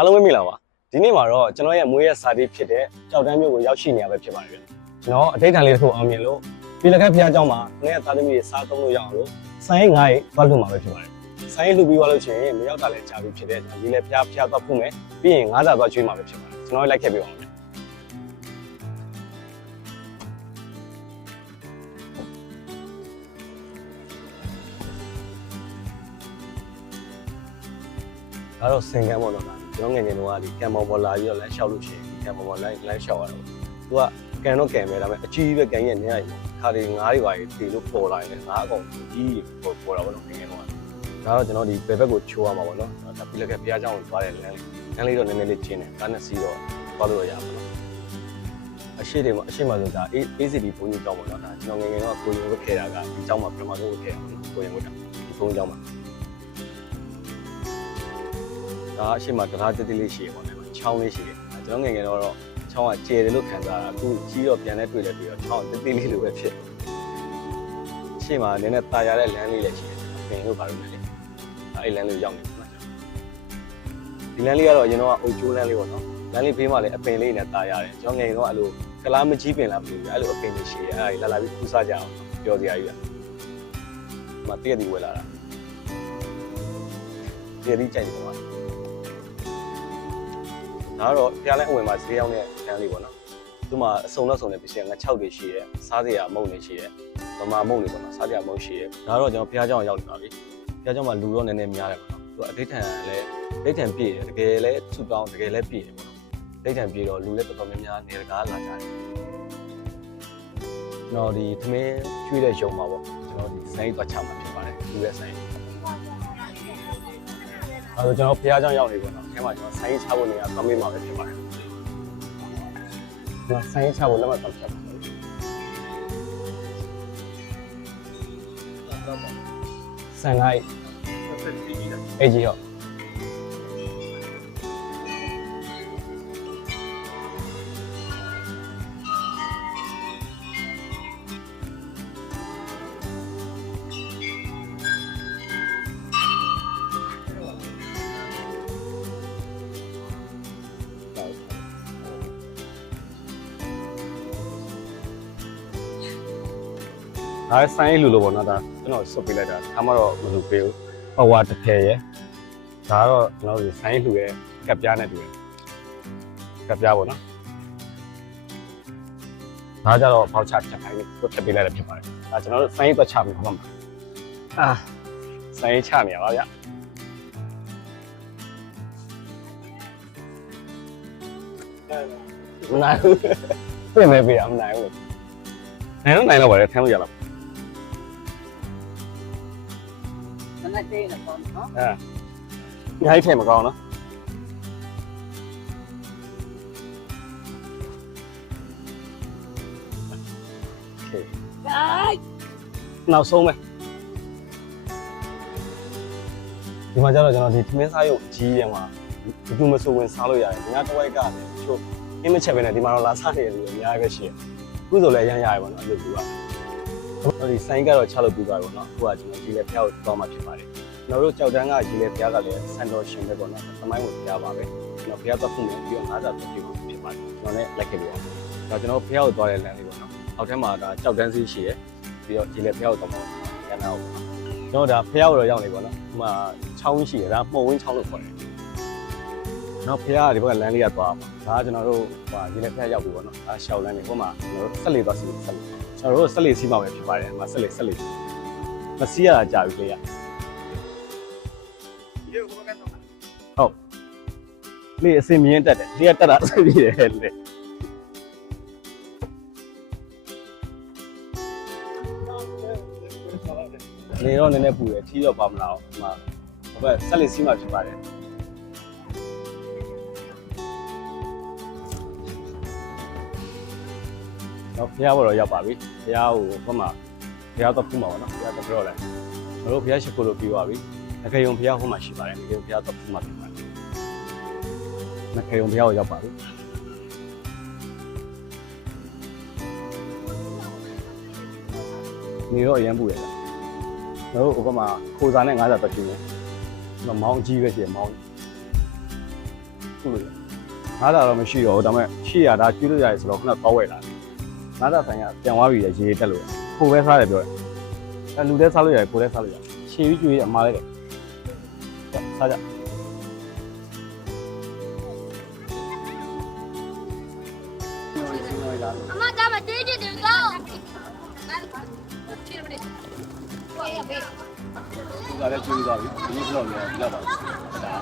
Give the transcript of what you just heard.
အားလုံးပဲမိလာပါဒီနေ့မှာတော့ကျွန်တော်ရဲ့မွေးရစာတိဖြစ်တဲ့ကြောက်တန်းမျိုးကိုရောက်ရှိနေရပဲဖြစ်ပါတယ်ကျွန်တော်အတိတ်တန်လေးတစ်ခုအောင်မြင်လို့ပြည်လက်ခက်ဖျားเจ้าမှာငါရဲ့သားသမီးတွေစားသုံးလို့ရအောင်လို့ဆိုင်ငါးရေးသွားလို့မှာပဲဖြစ်ပါတယ်ဆိုင်လှူပြီးသွားလို့ရှိရင်မရောက်တာလည်းကြာပြီဖြစ်တဲ့ဒီလည်းဖျားသွားဖို့မယ်ပြီးရင်ငါးစာသွားကျွေးမှာပဲဖြစ်ပါတယ်ကျွန်တော်လိုက်ခဲ့ပြပါမယ်အဲ့တော့စင်ကန်းပေါ်တော့ကျွန်တော်ငယ်ငယ်တုန်းကဒီကံပေါ်ပေါ်လာပြီးတော့လမ်းလျှောက်လို့ရှိရင်ကံပေါ်ပေါ်လမ်းလျှောက်ရတော့သူကကန်တော့ကန်ပဲဒါပေမဲ့အကြီးပဲကန်ရဲ့နေရာကြီးခါတွေငါးတွေပါတီလို့ပေါ်လာရင်ငါးအကောင်ကြီးပေါ်လာတော့ငယ်ငယ်တုန်းကဒါတော့ကျွန်တော်ဒီဘယ်ဘက်ကိုချိုးရမှာပေါ့နော်ဒါပြီးလည်းကဘုရားကျောင်းကိုသွားတဲ့လမ်းလေးတော့နည်းနည်းလေးကျင်းတယ်ကားနဲ့စီးတော့သွားလို့ရပါတော့အရှိတွေမှာအရှိမှဆိုဒါ ACD ဘုန်းကြီးကျောင်းပေါ့နော်ဒါကျွန်တော်ငယ်ငယ်တုန်းကကိုရင်ဝတ်ခဲ့တာကဒီကျောင်းမှာပထမဆုံးဝတ်ခဲ့တာပေါ့နော်ကိုရင်ဝတ်တာဒီဘုန်းကြီးကျောင်းမှာဒါအရှိမတရားတတိလေးရှိရပါမယ်ချောင်းလေးရှိတယ်ကျွန်တော်ငယ်ငယ်တော့ချောင်းကကျယ်တယ်လို့ခံစားတာအခုကြီးတော့ပြန်လဲတွေ့လဲပြီးတော့ချောင်းတတိလေးလိုပဲဖြစ်အရှိမနည်းနည်းတာရတဲ့လမ်းလေးလည်းရှိတယ်ပင်တို့ဘာလို့လဲလေအဲ့လမ်းလေးရောက်နေပါလားဒီလမ်းလေးကတော့အရင်တော့အုတ်ကျိုးလမ်းလေးပေါ့နော်လမ်းလေးဖေးမှလည်းအပင်လေးနဲ့တာရတယ်ကျွန်တော်ငယ်ငယ်တော့အဲ့လိုကလားမကြီးပင်လားမသိဘူးအဲ့လိုအပင်လေးရှိတယ်အဲ့ဒါလာပြီးခူးစားကြအောင်ပြောစရာကြီးကမတည့်ရည်ဝယ်လာတာတည့်ရည်ကြိုက်တယ်ကွာဒါတော့ဖျားလဲအဝင်မှာဈေးရောက်တဲ့လမ်းလေးပေါ့နော်သူ့မှာအစုံတော့စုံတဲ့ပစ္စည်းငါ6တွေရှိရဲစားစရာအမုန့်တွေရှိရဲဗမာမုန့်တွေပေါ့နော်စားစရာမုန့်ရှိရဲဒါတော့ကျွန်တော်ဖျားเจ้าရောက်နေပါပြီဖျားเจ้าမှာလူတော့နည်းနည်းများတယ်ပေါ့နော်သူအဋိဌံလည်းအဋိဌံပြည့်တယ်တကယ်လည်းသူ့တောင်းတကယ်လည်းပြည့်တယ်ပေါ့နော်အဋိဌံပြည့်တော့လူလည်းတော်တော်များများနေတကားလာကြတယ်ကျွန်တော်ဒီသမင်းကျွေးတဲ့ရုံမှာပေါ့ကျွန်တော်ဒီစိုင်းသွားချမှာဖြစ်ပါတယ်လူရဲ့စိုင်းအဲ့တော့ကျွန်တော်ဖျားเจ้าရောက်နေပေါ့နော်အဲမှာကျွန်တော်စိုင်းချဖို့နေရာကောင်းမေးမှာပဲဖြစ်ပါတယ်ကျွန်တော်စိုင်းချဖို့လက်မှတ်တောင်းချက်ဆန်လိုက်အေးကြီးဟုတ်ဒါဆိုင်လူလို့ပေါ့နော်ဒါကျွန်တော်စုပ်ပေးလိုက်တာဒါမှတော့မလုပ်ပေးဘူးပဝါတစ်ထည်ရယ်ဒါတော့ကျွန်တော်ဒီဆိုင်လူရဲ့ကပ်ပြားနဲ့တူတယ်ကပ်ပြားပေါ့နော်ဒါကြတော့ပေါက်ချချက်ခိုင်းလို့ဖြတ်ပေးလိုက်တာဖြစ်ပါတယ်ဒါကျွန်တော်တို့ဆိုင်သွားချပြီးဟောမှာဆိုင်ချနေရပါဗျမနိုင်ဘူးပြင်မဲပေးရမနိုင်ဘူးနိုင်တော့ပါတယ်ထမ်းလို့ရလား那这个光啊，你还添不高呢？哎，နောက်ဆုံးပဲဒီမှာကျတော့ကျွန်တော်ဒီသမင်းစားရုပ်အကြီးတယ်မှာဒီမဆိုဝင်စားလို့ရတယ်ဒီညတစ်ဝိုက်ကလည်းချို့အင်းမချက်ပဲနဲ့ဒီမှာတော့လာစားနေတယ်လို့အများကြီးပဲရှိတယ်အခုဆိုလည်းရမ်းရတယ်ပေါ့နော်အဲ့လိုကူကဒီဆိုင်ကတော့ချလို့ပြီးသွားပြီပေါ့နော်အခုကကျွန်တော်ဒီလေဖျားကိုသွားမှဖြစ်ပါတယ်ကျွန်တော်တို့ကြောက်တန်းကဒီလေဖျားကလည်းစံတော်ရှင်ပဲပေါ့နော်သမိုင်းကိုဖျားပါပဲကျွန်တော်ဖျားသွားဖို့ပြီးတော့ငါးစာသွားပြီးမှဖြစ်ပါတယ်ကျွန်တော်လည်းလိုက်ခဲ့ပြီးတော့ဒါကျွန်တော်ဖျားကိုသွားတဲ့လမ်းလေးပေါ့နော်အောက်ထဲမှာဒါကြောက်တန်းစီးရှိရယ်ပြီးတော့ဒီလေဖျားကိုသွားမှရန်နာကိုကျွန်တော်ဒါဖျားကိုတော့ရောက်နေပေါ့နော်ဒီမှာချောင်းရှိရယ်ဒါမှုံဝင်းချောင်းလို့ခေါ်တယ်နောက်ဖျားကဒီဘက်ကလမ်းလေးကသွားပါဒါကကျွန်တော်တို့ဒီလေဖျားရောက်ပြီပေါ့နော်ဒါရှောက်လမ်းလေးဟိုမှာကျွန်တော်တို့ဆက်လေသွားစီဆက်လေကျွန်တော်တို့ဆက်လေစီးမှာပဲဖြစ်ပါတယ်။ဆက်လေမစီးရတာကြာပြီလေရ။ဟုတ်။လေအစင်မြင့်တက်တယ်။လေကတက်တာအစင်ပြည့်တယ်လေ။လေတော့နည်းနည်းပူတယ်။ထီးတော့ပါမလား။ဒီမှာဘယ်ဆက်လေစီးမှာဖြစ်ပါတယ်။တော့ဖျားဘော်တော့ရောက်ပါပြီဖျားကိုဘက်မှာဖျားတော့ဖူးမှာပေါ့နော်ဖျားတော့ပြောလိုက်ကျွန်တော်တို့ဖျားရှိခိုးလို့ပြီးသွားပြီငခေယုံဖျားဟိုမှာရှိပါတယ်ငခေယုံဖျားတော့ဖူးမှာဖြစ်ပါတယ်ငခေယုံဖျားကိုရောက်ပါပြီနေတော့အရင်ပူရတာကျွန်တော်တို့ဘက်မှာခိုးစားနဲ့90တက်ပြင်းတယ်မောင်းကြီးပဲရှိတယ်မောင်း ခုလို့ငါးသာတော့မရှိတော့ဘူးဒါပေမဲ့ရှိရတာကျွေးလို့ရတယ်ဆိုတော့ခုနတော့ဝယ်လာငါးသာဆိုင်ကပြန်သွားပြီရေတက်လို့ကိုပဲစားတယ်ပြောတယ်အဲလူလည်းစားလို့ရတယ်ကိုလည်းစားလို့ရတယ်ရှည်ပြီးကျွေးအမှားလိုက်တယ်စားကြ အမဒါမတေးကြည့်တယ်ကော ဒီကလည်းကျွေးသွားပြီဒီနေ့ဘလော့လည်းလောက်ပါဒါ